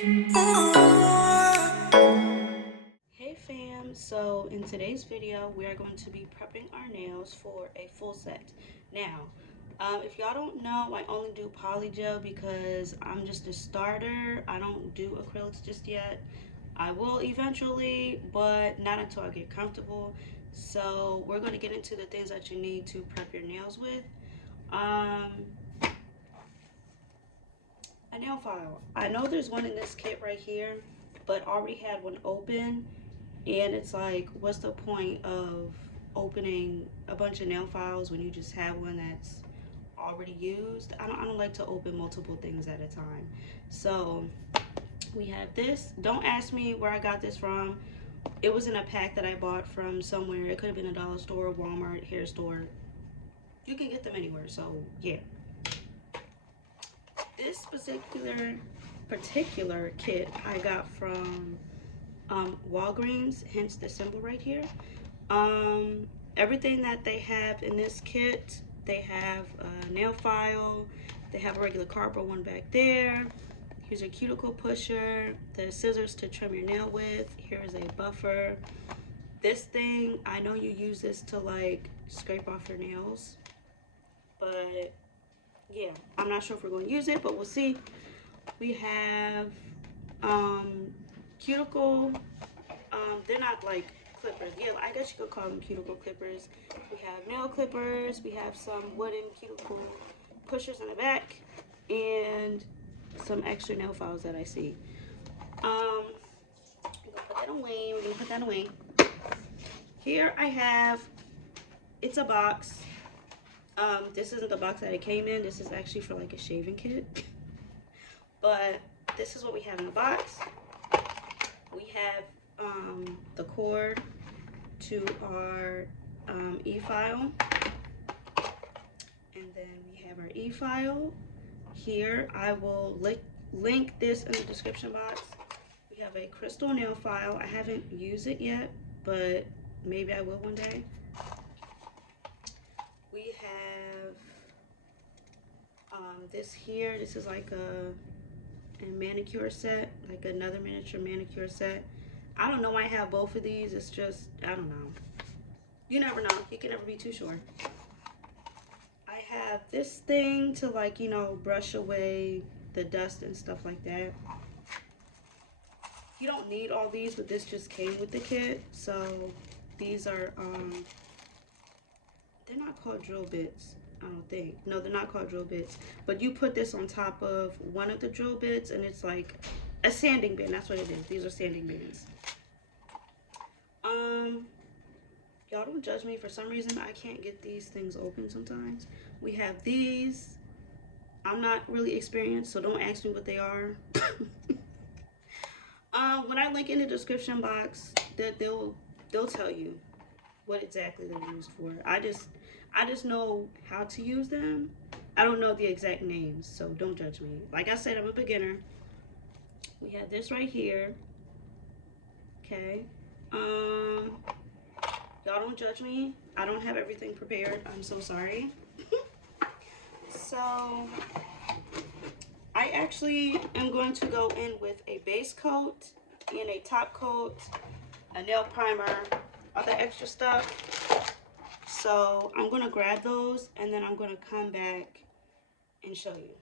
Hey fam, so in today's video we are going to be prepping our nails for a full set. Now, if y'all don't know, I only do polygel because I'm just a starter. I don't do acrylics just yet. I will eventually, but not until I get comfortable. So we're going to get into the things that you need to prep your nails with. A nail file. I know there's one in this kit right here, but I already had one open, and it's like, what's the point of opening a bunch of nail files when you just have one that's already used? I don't like to open multiple things at a time. So we have this. Don't ask me where I got this from. It was in a pack that I bought from somewhere. It could have been a dollar store, Walmart, hair store. You can get them anywhere, so yeah. This particular kit I got from Walgreens, hence the symbol right here. Everything that they have in this kit, they have a nail file, they have a regular cardboard one back there. Here's a cuticle pusher, the scissors to trim your nail with. Here's a buffer. This thing, I know you use this to like scrape off your nails, but yeah, I'm not sure if we're going to use it, but we'll see. We have cuticle, they're not like clippers. Yeah, I guess you could call them cuticle clippers. We have nail clippers. We have some wooden cuticle pushers in the back, and some extra nail files that I see. We're gonna put that away. We're gonna put that away. Here I have, it's a box. This isn't the box that it came in. This is actually for like a shaving kit. But this is what we have in the box. We have the cord to our e-file, and then we have our e-file here. I will link this in the description box. We have a crystal nail file. I haven't used it yet, but maybe I will one day. We have this here. This is like a manicure set, like another miniature manicure set. I don't know why I have both of these. It's just, I don't know. You never know. You can never be too sure. I have this thing to like, you know, brush away the dust and stuff like that. You don't need all these, but this just came with the kit. So these are, they're not called drill bits, I don't think. No, they're not called drill bits. But you put this on top of one of the drill bits, and it's like a sanding bin. That's what it is. These are sanding bins. Y'all don't judge me. For some reason, I can't get these things open sometimes. We have these. I'm not really experienced, so don't ask me what they are. When I link in the description box, that they'll tell you what exactly they're used for. I just know how to use them. I don't know the exact names, so don't judge me. Like I said, I'm a beginner. We have this right here. Okay. Y'all don't judge me. I don't have everything prepared. I'm so sorry. So I actually am going to go in with a base coat and a top coat, a nail primer, all the extra stuff. So I'm going to grab those, and then I'm going to come back and show you.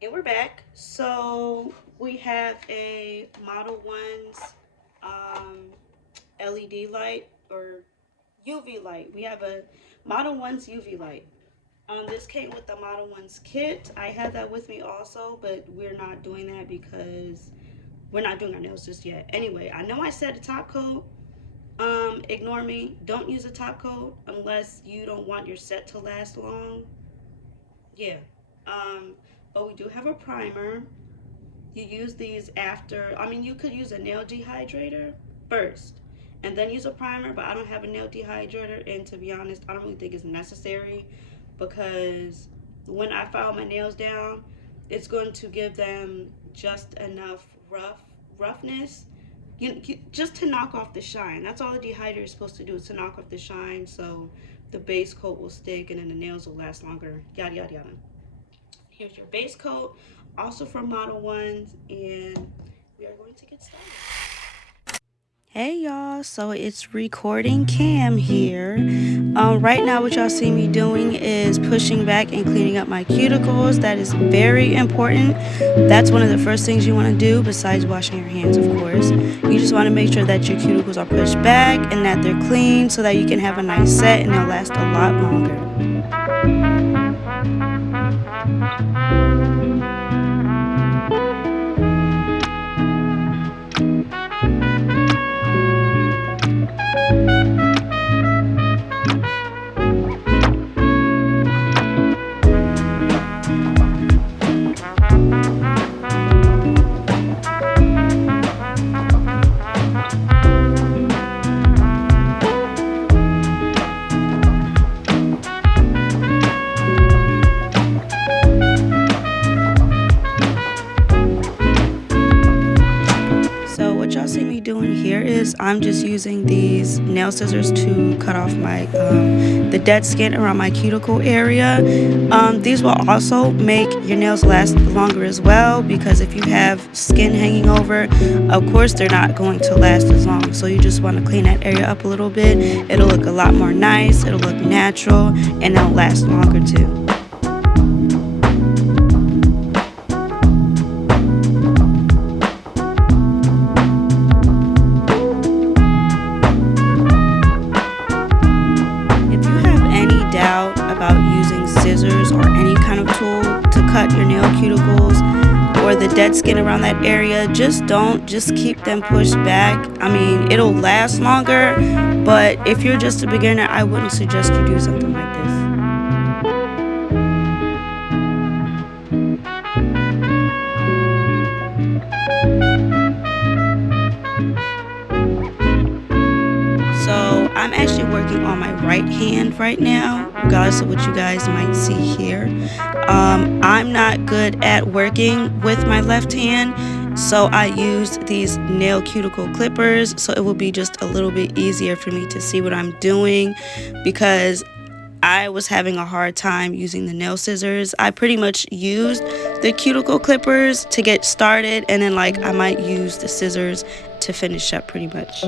And we're back. So we have a MODELØNES LED light, or UV light. We have a MODELØNES UV light. This came with the MODELØNES kit. I had that with me also, but we're not doing that because we're not doing our nails just yet. Anyway, I know I said a top coat. Ignore me. Don't use a top coat unless you don't want your set to last long. Yeah. But we do have a primer. You use these after, I mean, you could use a nail dehydrator first and then use a primer, but I don't have a nail dehydrator, and to be honest, I don't really think it's necessary, because when I file my nails down, it's going to give them just enough roughness, just to knock off the shine. That's all the dehydrator is supposed to do, is to knock off the shine, so the base coat will stick and then the nails will last longer, yada yada yada. Here's your base coat, also from MODELØNES, and we are going to get started. Hey y'all, so it's recording Cam here. Right now what y'all see me doing is pushing back and cleaning up my cuticles. That is very important. That's one of the first things you want to do besides washing your hands, of course. You just want to make sure that your cuticles are pushed back and that they're clean so that you can have a nice set and they'll last a lot longer. I'm just using these nail scissors to cut off my the dead skin around my cuticle area. These will also make your nails last longer as well, because if you have skin hanging over, of course they're not going to last as long. So you just want to clean that area up a little bit. It'll look a lot more nice, it'll look natural, and they'll last longer too. Or the dead skin around that area, just keep them pushed back. I mean, it'll last longer, but if you're just a beginner, I wouldn't suggest you do something like this. So I'm actually working on my right hand right now, regardless of what you guys might see here. I'm not good at working with my left hand, so I used these nail cuticle clippers, so it will be just a little bit easier for me to see what I'm doing, because I was having a hard time using the nail scissors. I pretty much used the cuticle clippers to get started, and then I might use the scissors to finish up pretty much.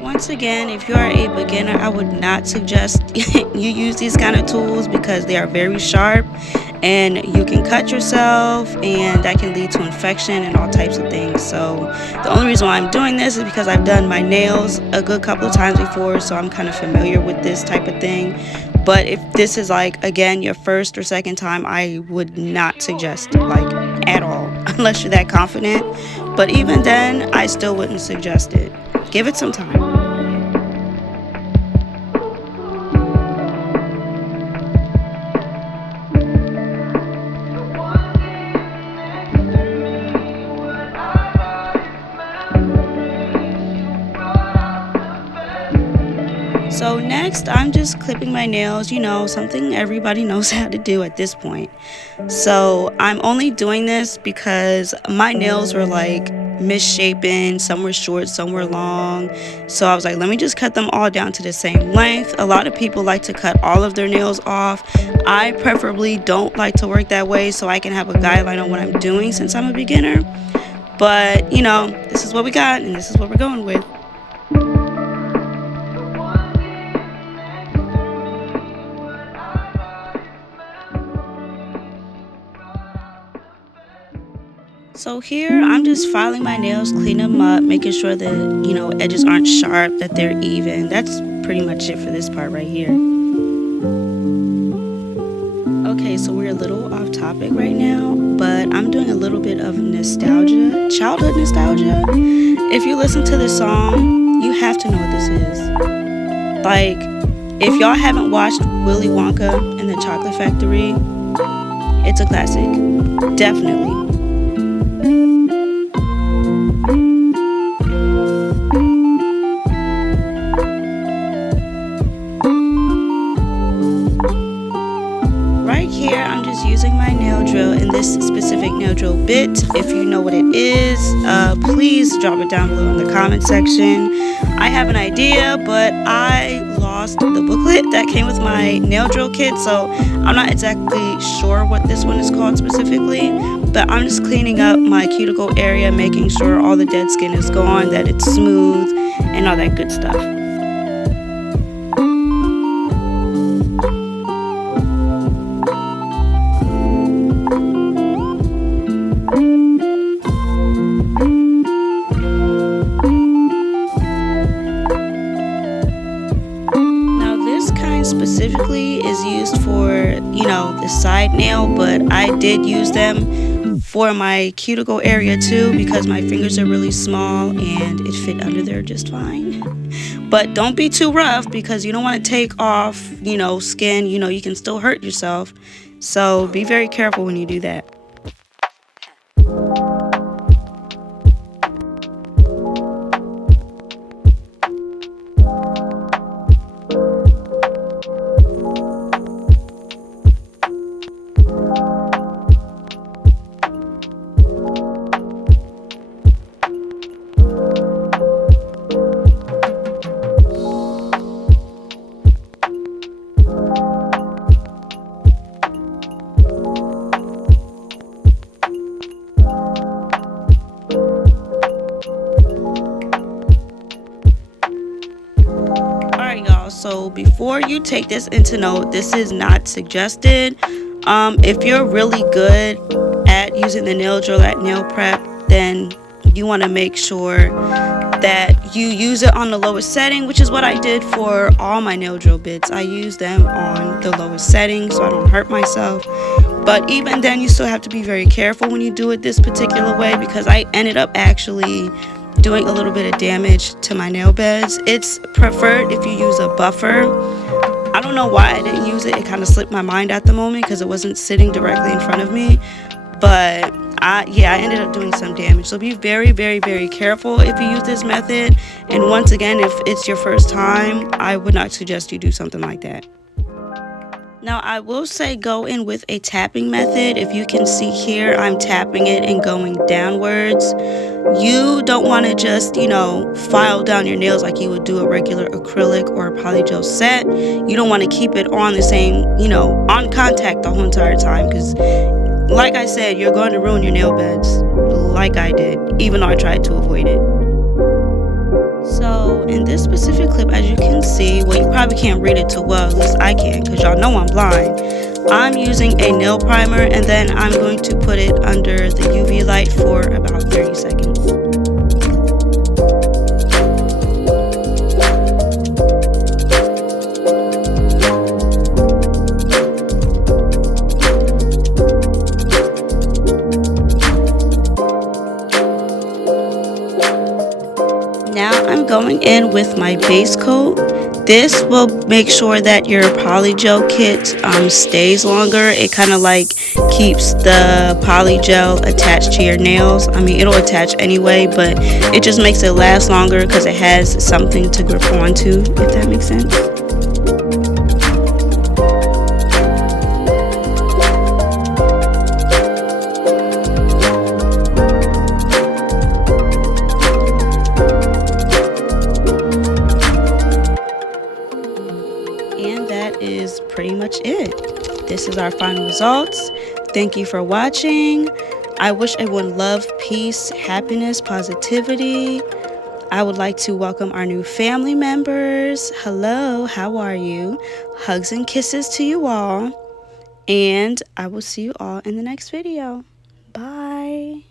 Once again, if you are a beginner, I would not suggest you use these kind of tools, because they are very sharp and you can cut yourself, and that can lead to infection and all types of things. So the only reason why I'm doing this is because I've done my nails a good couple of times before, so I'm kind of familiar with this type of thing. But if this is again your first or second time, I would not suggest at all, unless you're that confident. But even then, I still wouldn't suggest it. Give it some time. So next, I'm just clipping my nails, something everybody knows how to do at this point. So I'm only doing this because my nails were misshapen, some were short, some were long. So I was let me just cut them all down to the same length. A lot of people like to cut all of their nails off. I preferably don't like to work that way, so I can have a guideline on what I'm doing since I'm a beginner. But, this is what we got, and this is what we're going with. So here, I'm just filing my nails, cleaning them up, making sure that, edges aren't sharp, that they're even. That's pretty much it for this part right here. Okay, so we're a little off topic right now, but I'm doing a little bit of nostalgia, childhood nostalgia. If you listen to this song, you have to know what this is. If y'all haven't watched Willy Wonka and the Chocolate Factory, it's a classic, definitely. Using my nail drill, and this specific nail drill bit, if you know what it is, please drop it down below in the comment section. I have an idea, but I lost the booklet that came with my nail drill kit, so I'm not exactly sure what this one is called specifically, but I'm just cleaning up my cuticle area, making sure all the dead skin is gone, that it's smooth, and all that good stuff. Specifically is used for, you know, the side nail, but I did use them for my cuticle area too because my fingers are really small and it fit under there just fine. But don't be too rough because you don't want to take off, you know, skin, you know, you can still hurt yourself. So be very careful when you do that. So before you take this into note, this is not suggested. If you're really good at using the nail drill at nail prep, then you want to make sure that you use it on the lowest setting, which is what I did for all my nail drill bits. I used them on the lowest setting so I don't hurt myself. But even then, you still have to be very careful when you do it this particular way because I ended up actually doing a little bit of damage to my nail beds. It's preferred if you use a buffer. I don't know why I didn't use it. It kind of slipped my mind at the moment because it wasn't sitting directly in front of me. But I ended up doing some damage. So be very, very, very careful if you use this method. And once again, if it's your first time, I would not suggest you do something like that. Now, I will say go in with a tapping method. If you can see here, I'm tapping it and going downwards. You don't want to just, you know, file down your nails like you would do a regular acrylic or a polygel set. You don't want to keep it on the same, you know, on contact the whole entire time because, like I said, you're going to ruin your nail beds like I did, even though I tried to avoid it. So in this specific clip, as you can see, well, you probably can't read it too well, at least I can, because y'all know I'm blind. I'm using a nail primer, and then I'm going to put it under the UV light for about 30 seconds. Now I'm going in with my base coat. This will make sure that your polygel kit stays longer. It kind of like keeps the polygel attached to your nails. I mean, it'll attach anyway, but it just makes it last longer because it has something to grip onto, if that makes sense. Is pretty much it. This is our final results. Thank you for watching. I wish everyone love, peace, happiness, positivity. I would like to welcome our new family members. Hello, how are you? Hugs and kisses to you all. And I will see you all in the next video. Bye.